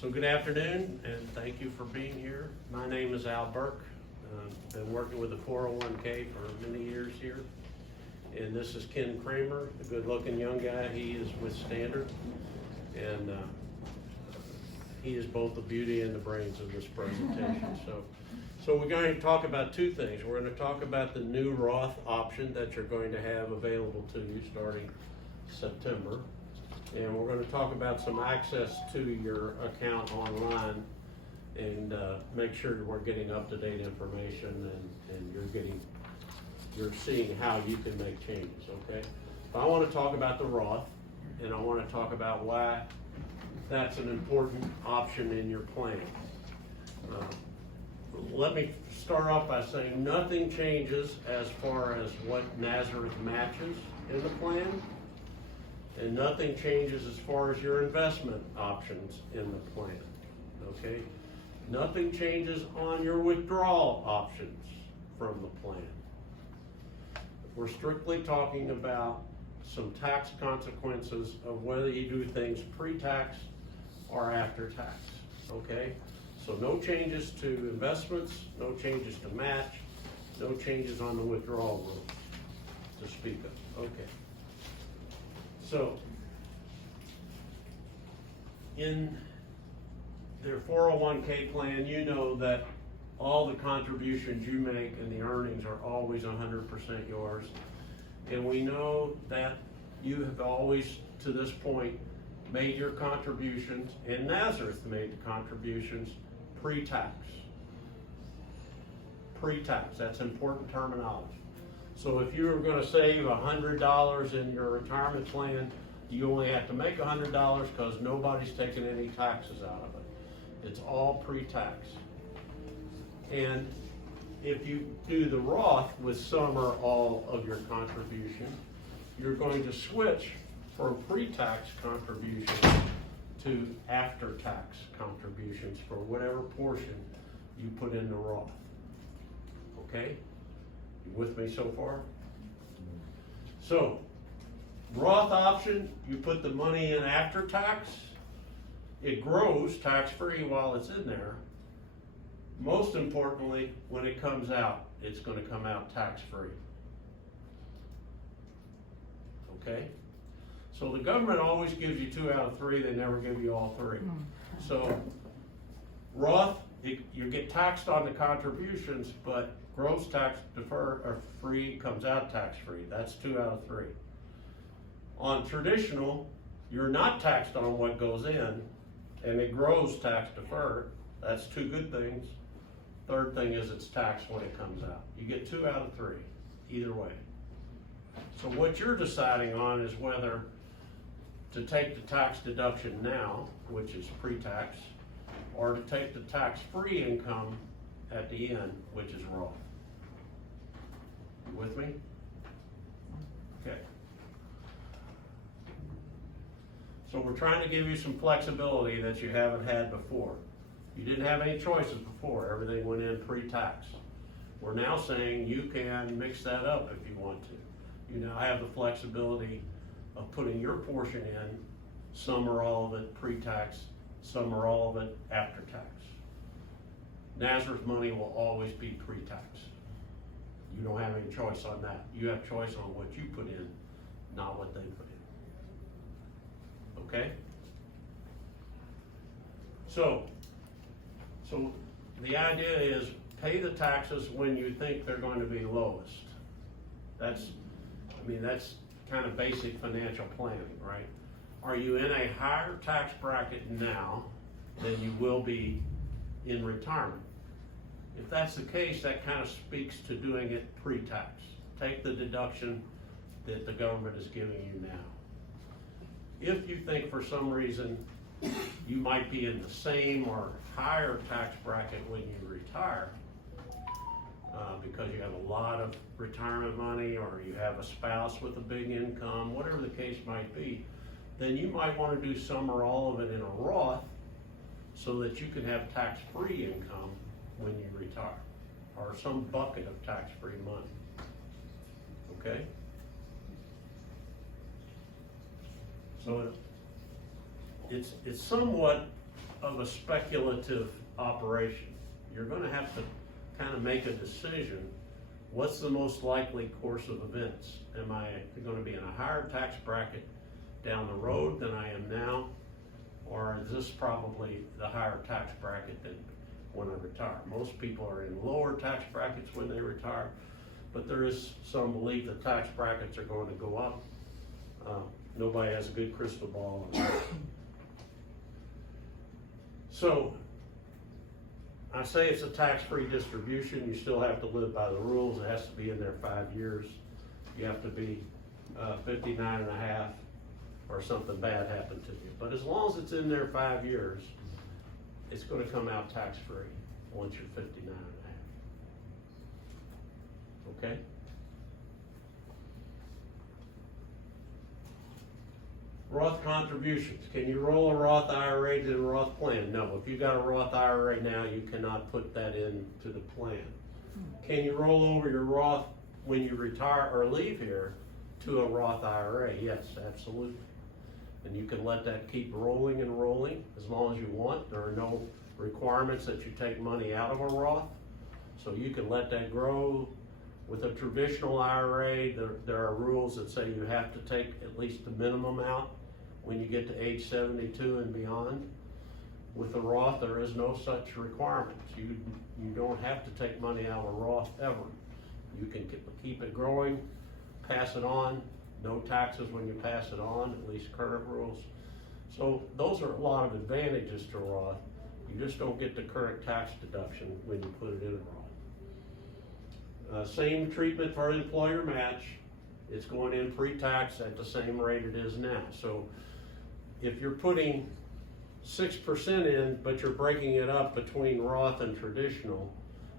So good afternoon, and thank you for being here. My name is Al Burke. Been working with the 401k for many years here. And this is Ken Kramer, the good-looking young guy. He is with Standard. And he is both the beauty and the brains of this presentation. So we're going to talk about two things. We're going to talk about the new Roth option that you're going to have available to you starting September. And we're going to talk about some access to your account online and make sure we're getting up-to-date information and you're seeing how you can make changes, okay? But I want to talk about the Roth, and I want to talk about why that's an important option in your plan. Let me start off by saying nothing changes as far as what Nazareth matches in the plan, and nothing changes as far as your investment options in the plan, okay? Nothing changes on your withdrawal options from the plan. We're strictly talking about some tax consequences of whether you do things pre-tax or after tax, okay? So no changes to investments, no changes to match, no changes on the withdrawal rules to speak of, okay. So, in their 401k plan, you know that all the contributions you make and the earnings are always 100% yours. And we know that you have always, to this point, made your contributions, and Nazareth made the contributions pre-tax. Pre-tax, that's important terminology. So if you were going to save $100 in your retirement plan, you only have to make $100 because nobody's taking any taxes out of it. It's all pre-tax. And if you do the Roth with some or all of your contribution, you're going to switch from pre-tax contributions to after-tax contributions for whatever portion you put in the Roth. Okay? You with me so far? So, Roth option, you put the money in after tax. It grows tax-free while it's in there. Most importantly, when it comes out, it's going to come out tax-free. Okay? So the government always gives you 2 out of 3, they never give you all 3. So Roth, you get taxed on the contributions, but gross tax deferred or free comes out tax-free. That's 2 out of 3. On traditional, you're not taxed on what goes in, and it grows tax deferred. That's 2 good things. Third thing is it's taxed when it comes out. You get 2 out of 3, either way. So what you're deciding on is whether to take the tax deduction now, which is pre-tax, or to take the tax-free income at the end, which is Roth. You with me? Okay. So we're trying to give you some flexibility that you haven't had before. You didn't have any choices before. Everything went in pre-tax. We're now saying you can mix that up if you want to. You now have the flexibility of putting your portion in, some or all of it pre-tax, some or all of it after tax. Nazareth money will always be pre-tax. You don't have any choice on that. You have choice on what you put in, not what they put in. Okay? So the idea is pay the taxes when you think they're going to be lowest. That's kind of basic financial planning, right? Are you in a higher tax bracket now than you will be in retirement? If that's the case, that kind of speaks to doing it pre-tax. Take the deduction that the government is giving you now. If you think for some reason you might be in the same or higher tax bracket when you retire, because you have a lot of retirement money or you have a spouse with a big income, whatever the case might be, then you might want to do some or all of it in a Roth so that you can have tax-free income when you retire, or some bucket of tax-free money. Okay? So it's somewhat of a speculative operation. You're gonna have to kind of make a decision. What's the most likely course of events? Am I gonna be in a higher tax bracket down the road than I am now? Or is this probably the higher tax bracket than when I retire? Most people are in lower tax brackets when they retire, but there is some belief that tax brackets are going to go up. Nobody has a good crystal ball on that. So, I say it's a tax-free distribution. You still have to live by the rules. It has to be in there 5 years. You have to be 59 and a half or something bad happened to you. But as long as it's in there 5 years, it's going to come out tax-free once you're 59 and a half. Okay? Roth contributions. Can you roll a Roth IRA to the Roth plan? No. If you got a Roth IRA now, you cannot put that into the plan. Can you roll over your Roth when you retire or leave here to a Roth IRA? Yes, absolutely. And you can let that keep rolling and rolling as long as you want. There are no requirements that you take money out of a Roth. So you can let that grow. With a traditional IRA, there are rules that say you have to take at least the minimum out when you get to age 72 and beyond. With a Roth, there is no such requirements. You don't have to take money out of a Roth ever. You can keep it growing, pass it on, no taxes when you pass it on, at least current rules. So those are a lot of advantages to Roth. You just don't get the current tax deduction when you put it in a Roth. Same treatment for employer match. It's going in pre-tax at the same rate it is now. So if you're putting 6% in, but you're breaking it up between Roth and traditional,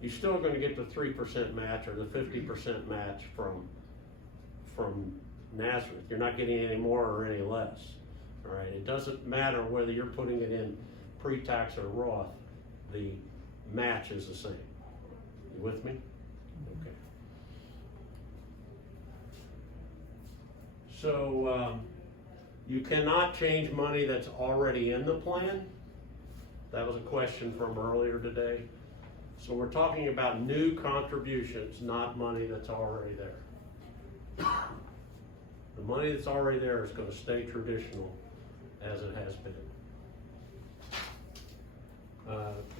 you're still going to get the 3% match or the 50% match from Nazareth. You're not getting any more or any less. All right. It doesn't matter whether you're putting it in pre-tax or Roth. The match is the same. You with me? Okay. So you cannot change money that's already in the plan. That was a question from earlier today. So we're talking about new contributions, not money that's already there. The money that's already there is going to stay traditional as it has been.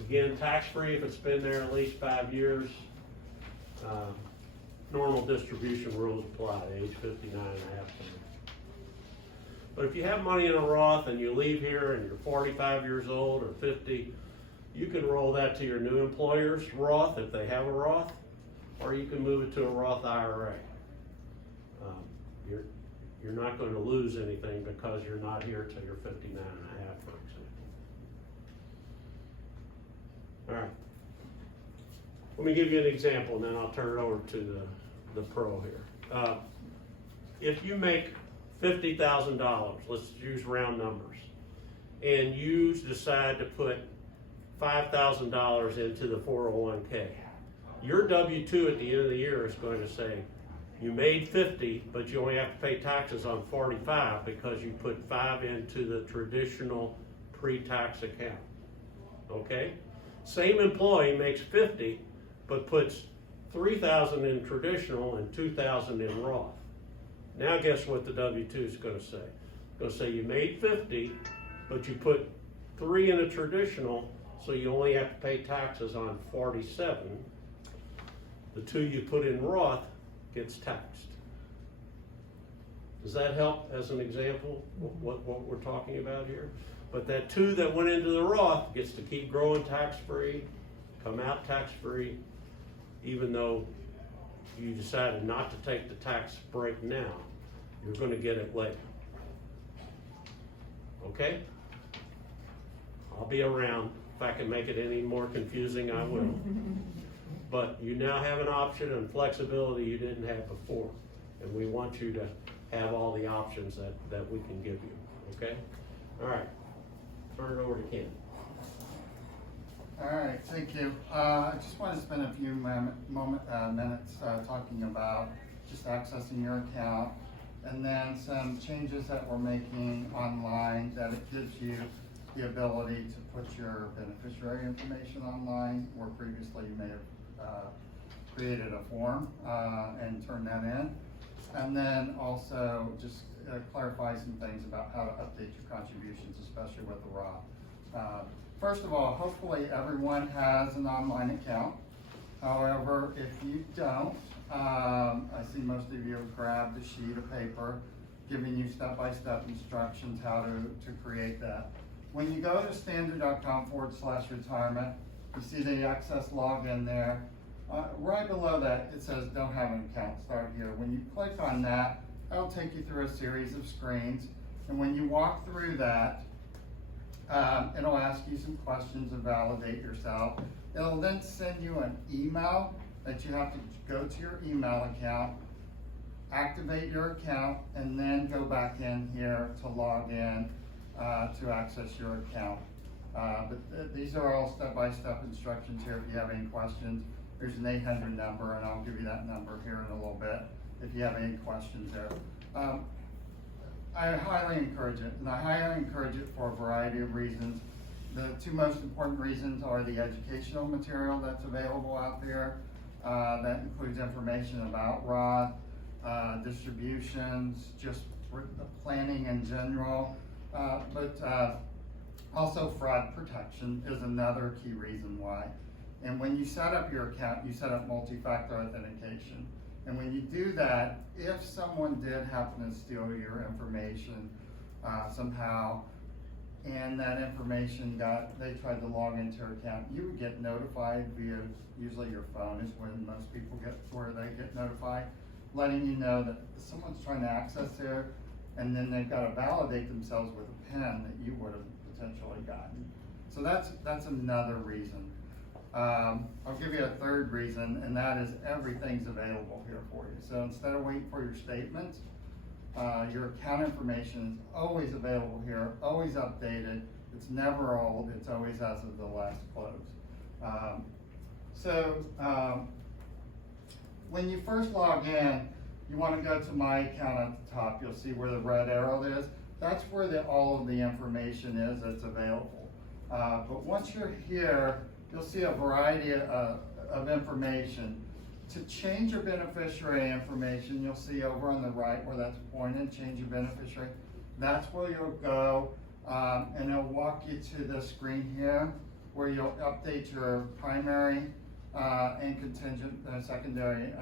Again, tax-free if it's been there at least 5 years. Normal distribution rules apply, age 59 and a half. But if you have money in a Roth and you leave here and you're 45 years old or 50, you can roll that to your new employer's Roth if they have a Roth, or you can move it to a Roth IRA. You're not going to lose anything because you're not here till you're 59 and a half, for example. All right. Let me give you an example, and then I'll turn it over to the pro here. If you make $50,000, let's use round numbers, and you decide to put $5,000 into the 401k, your W-2 at the end of the year is going to say, you made 50, but you only have to pay taxes on 45 because you put 5 into the traditional pre-tax account. Okay? Same employee makes 50, but puts 3,000 in traditional and 2,000 in Roth. Now guess what the W-2 is going to say? It's going to say you made 50, but you put 3 in a traditional, so you only have to pay taxes on 47. The 2 you put in Roth gets taxed. Does that help as an example, what we're talking about here? But that 2 that went into the Roth gets to keep growing tax-free, come out tax-free, even though you decided not to take the tax break now. You're going to get it later. Okay? I'll be around. If I can make it any more confusing, I will. But you now have an option and flexibility you didn't have before. And we want you to have all the options that we can give you. Okay? All right. Turn it over to Ken. All right, thank you. I just want to spend a few minutes talking about just accessing your account, and then some changes that we're making online that it gives you the ability to put your beneficiary information online, where previously you may have created a form and turned that in. And then also just clarify some things about how to update your contributions, especially with the Roth. First of all, hopefully everyone has an online account. However, if you don't, I see most of you have grabbed a sheet of paper giving you step-by-step instructions how to create that. When you go to standard.com/retirement, you see the access login there. Right below that, it says don't have an account, start here. When you click on that, that'll take you through a series of screens. And when you walk through that, it'll ask you some questions to validate yourself. It'll then send you an email that you have to go to your email account, activate your account, and then go back in here to log in to access your account. But these are all step-by-step instructions here. If you have any questions, there's an 800 number, and I'll give you that number here in a little bit if you have any questions there. I highly encourage it, and I highly encourage it for a variety of reasons. The two most important reasons are the educational material that's available out there. That includes information about Roth, distributions, just for the planning in general, but also fraud protection is another key reason why. And when you set up your account, you set up multi-factor authentication. And when you do that, if someone did happen to steal your information somehow, and that information they tried to log into your account, you would get notified via, usually your phone is when most people where they get notified, letting you know that someone's trying to access there, and then they've got to validate themselves with a PIN that you would have potentially gotten. So that's another reason. I'll give you a third reason, and that is everything's available here for you. So instead of waiting for your statements, your account information is always available here, always updated. It's never old, it's always as of the last close. When you first log in, you want to go to My Account at the top. You'll see where the red arrow is. That's where all of the information is that's available. But once you're here, you'll see a variety of information. To change your beneficiary information, you'll see over on the right where that's pointed, change your beneficiary. That's where you'll go, and it'll walk you to the screen here where you'll update your primary and contingent secondary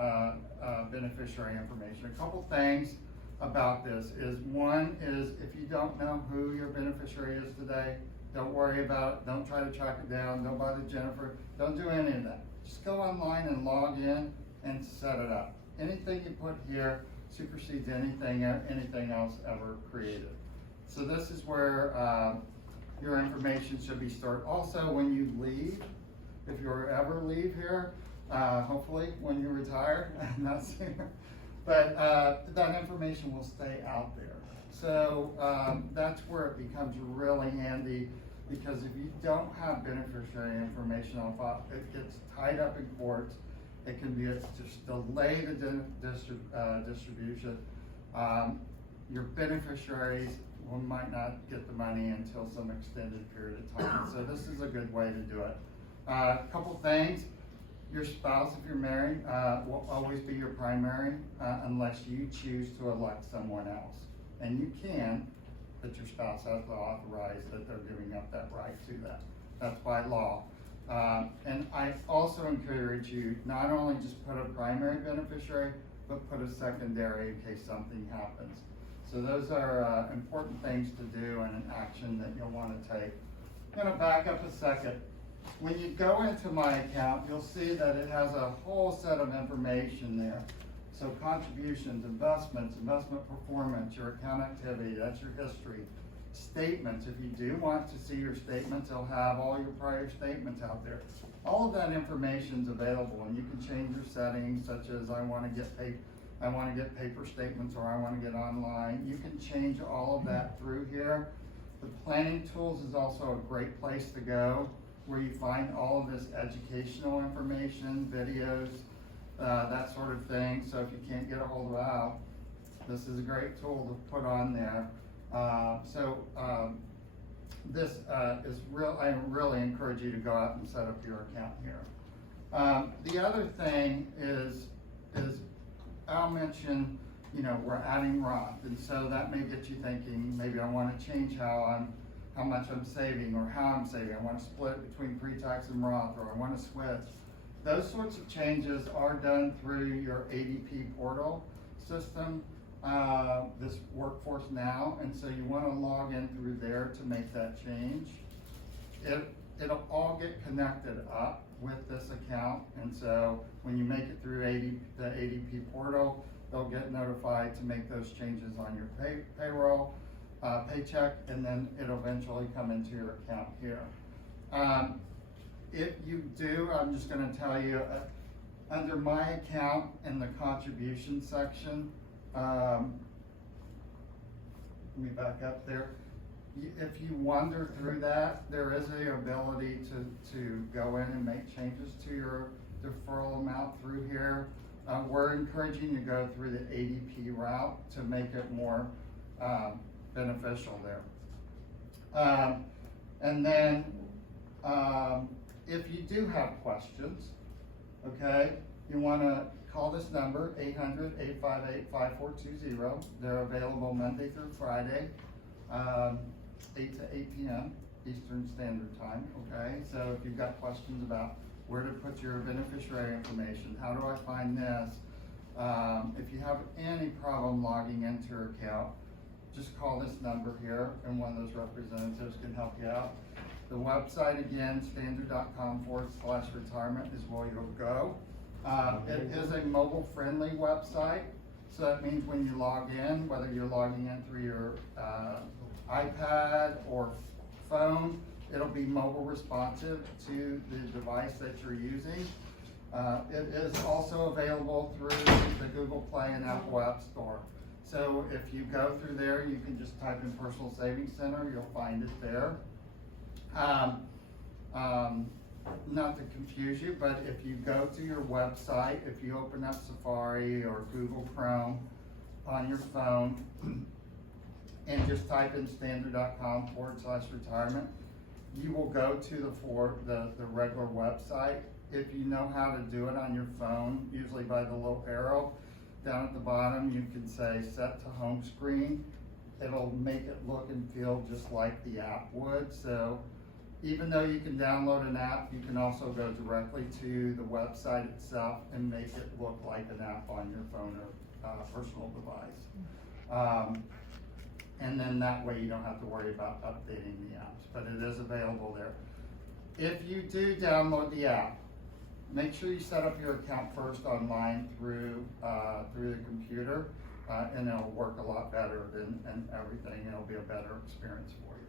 beneficiary information. A couple things about this is, one is if you don't know who your beneficiary is today, don't worry about it. Don't try to track it down. Don't bother Jennifer. Don't do any of that. Just go online and log in and set it up. Anything you put here supersedes anything else ever created. So this is where your information should be stored. Also, when you leave, if you ever leave here, hopefully when you retire, not sooner, but that information will stay out there. So that's where it becomes really handy, because if you don't have beneficiary information on file, it gets tied up in courts. It can be just delay the distribution. Your beneficiaries might not get the money until some extended period of time. So this is a good way to do it. A couple things. Your spouse, if you're married, will always be your primary unless you choose to elect someone else. And you can, but your spouse has to authorize that they're giving up that right to that. That's by law. And I also encourage you not only just put a primary beneficiary, but put a secondary in case something happens. So those are important things to do and an action that you'll want to take. I'm going to back up a second. When you go into My Account, you'll see that it has a whole set of information there. So contributions, investments, investment performance, your account activity, that's your history. Statements, if you do want to see your statements, they'll have all your prior statements out there. All of that information is available, and you can change your settings, such as I want to get paper statements, or I want to get online. You can change all of that through here. The planning tools is also a great place to go, where you find all of this educational information, videos, that sort of thing. So if you can't get a hold of Al, this is a great tool to put on there. this is real, I really encourage you to go out and set up your account here. The other thing is Al mentioned, you know, we're adding Roth, and so that may get you thinking, maybe I wanna change how much I'm saving or how I'm saving. I wanna split between pre-tax and Roth, or I wanna switch. Those sorts of changes are done through your ADP portal system, this Workforce Now, and so you wanna log in through there to make that change. It'll all get connected up with this account, and so when you make it through the ADP portal, they'll get notified to make those changes on your payroll, paycheck, and then it'll eventually come into your account here. If you do, I'm just gonna tell you, under my account in the contribution section, let me back up there. If you wander through that, there is the ability to go in and make changes to your deferral amount through here. We're encouraging you to go through the ADP route to make it more beneficial there. And then if you do have questions, okay, you wanna call this number, 800-858-5420. They're available Monday through Friday, 8 to 8 p.m. Eastern Standard Time, okay? So if you've got questions about where to put your beneficiary information, how do I find this? If you have any problem logging into your account, just call this number here and one of those representatives can help you out. The website again, standard.com/retirement is where you'll go. It is a mobile friendly website. So that means when you log in, whether you're logging in through your iPad or phone, it'll be mobile responsive to the device that you're using. It is also available through the Google Play and Apple App Store. So if you go through there, you can just type in Personal Savings Center, you'll find it there. Not to confuse you, but if you go to your website, if you open up Safari or Google Chrome on your phone and just type in standard.com/retirement, you will go to the regular website. If you know how to do it on your phone, usually by the little arrow down at the bottom, you can say set to home screen. It'll make it look and feel just like the app would. So even though you can download an app, you can also go directly to the website itself and make it look like an app on your phone or personal device. And then that way you don't have to worry about updating the apps, but it is available there. If you do download the app, make sure you set up your account first online through the computer, and it'll work a lot better and everything. It'll be a better experience for you.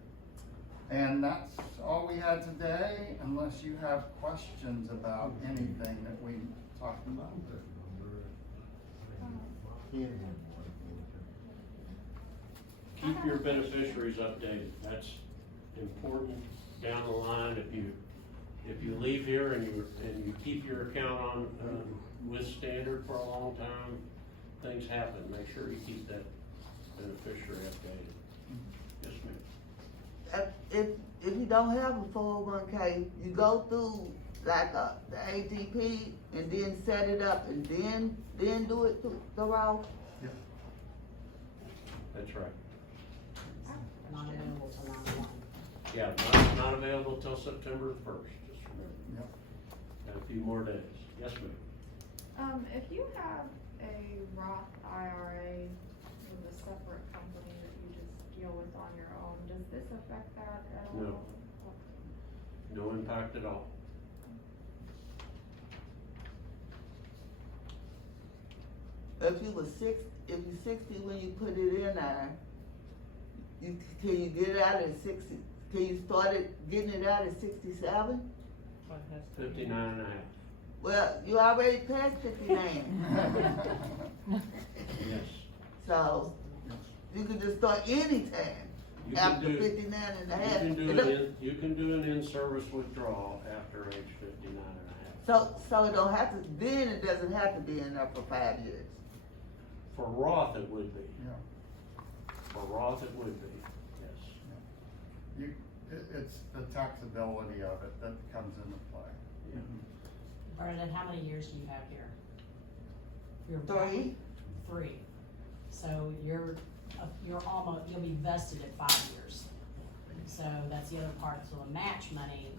And that's all we had today, unless you have questions about anything that we talked about. Keep your beneficiaries updated. That's important down the line. If you leave here and you keep your account on with Standard for a long time, things happen. Make sure you keep that beneficiary updated. Yes, ma'am. If you don't have a 401k, you go through like the ADP and then set it up and then do it through the Roth. Yeah. That's right. Not available till 9/1. Yeah, not available till September 1st, just remember. Yep. Got a few more days. Yes, ma'am. If you have a Roth IRA with a separate company that you just deal with on your own, does this affect that at all? No. No impact at all. If you 60 when you put it in there, can you get it out at 60? Can you start getting it out at 67? 59 and a half. Well, you already passed 59. Yes. So you can just start anytime You after can do- 59 and a half. You can do an in-service withdrawal after age 59 and a half. So it don't have to, then it doesn't have to be in there for 5 years. For Roth, it would be. Yeah. For Roth, it would be, yes. It's the taxability of it that comes into play. Yeah. Bernadette, how many years do you have here? You're 3. 3. So you're almost, you'll be vested at 5 years. So that's the other part, so the match money,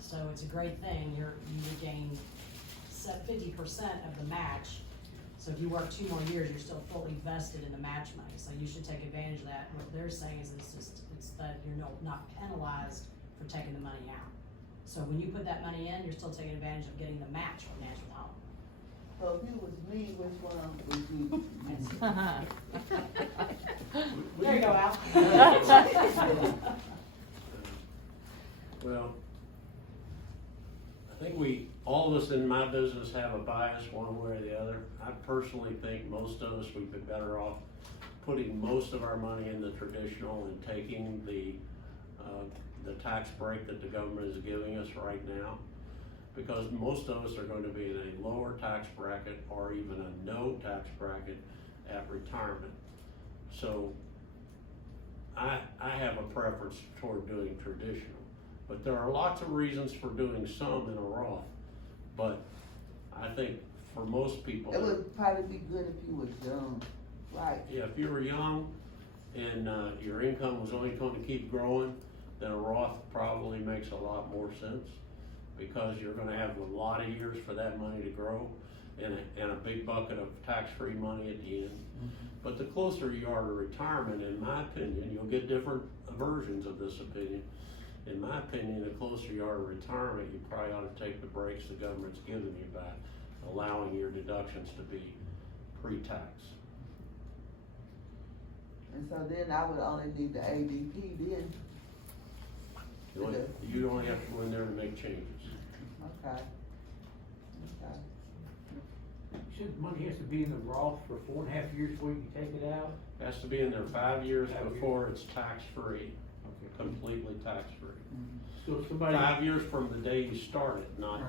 so it's a great thing, you gain 50% of the match. So if you work 2 more years, you're still fully vested in the match money, so you should take advantage of that. What they're saying is it's that you're not penalized for taking the money out. So when you put that money in, you're still taking advantage of getting the match from National Home. So if it was me, which one would you? There you go, Al. Well, I think all of us in my business have a bias one way or the other. I personally think most of us would be better off putting most of our money in the traditional and taking the tax break that the government is giving us right now. Because most of us are going to be in a lower tax bracket or even a no tax bracket at retirement. So I have a preference toward doing traditional. But there are lots of reasons for doing some in a Roth. But I think for most people. It would probably be good if you was young, right? Yeah, if you were young and your income was only going to keep growing, then a Roth probably makes a lot more sense. Because you're gonna have a lot of years for that money to grow and a big bucket of tax-free money at the end. But the closer you are to retirement, in my opinion, you'll get different versions of this opinion. In my opinion, the closer you are to retirement, you probably ought to take the breaks the government's giving you by allowing your deductions to be pre-tax. And so then I would only need the ADP then. You only have to go in there and make changes. Okay. Okay. Should money has to be in the Roth for 4.5 years before you can take it out? Has to be in there 5 years 5 years. before it's tax-free, Okay. completely tax-free. So if somebody. 5 years from the day you start it, not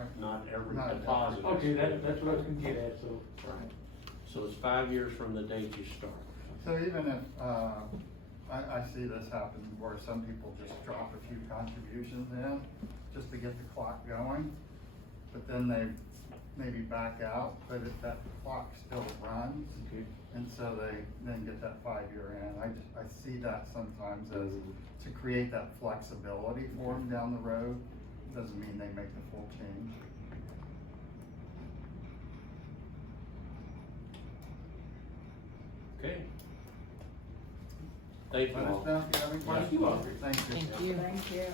every Not deposit. Okay, that's what I was gonna get at, so. Right. So it's 5 years from the date you start. So even if, I see this happen where some people just drop a few contributions in just to get the clock going, but then they maybe back out, but if that clock still runs, Okay. and so they then get that 5-year in. I see that sometimes as to create that flexibility for them down the road. Doesn't mean they make the full change. Okay? Thank you Let us all. know if you have any Thank you all. questions. Thank you. Thank you. Thank you.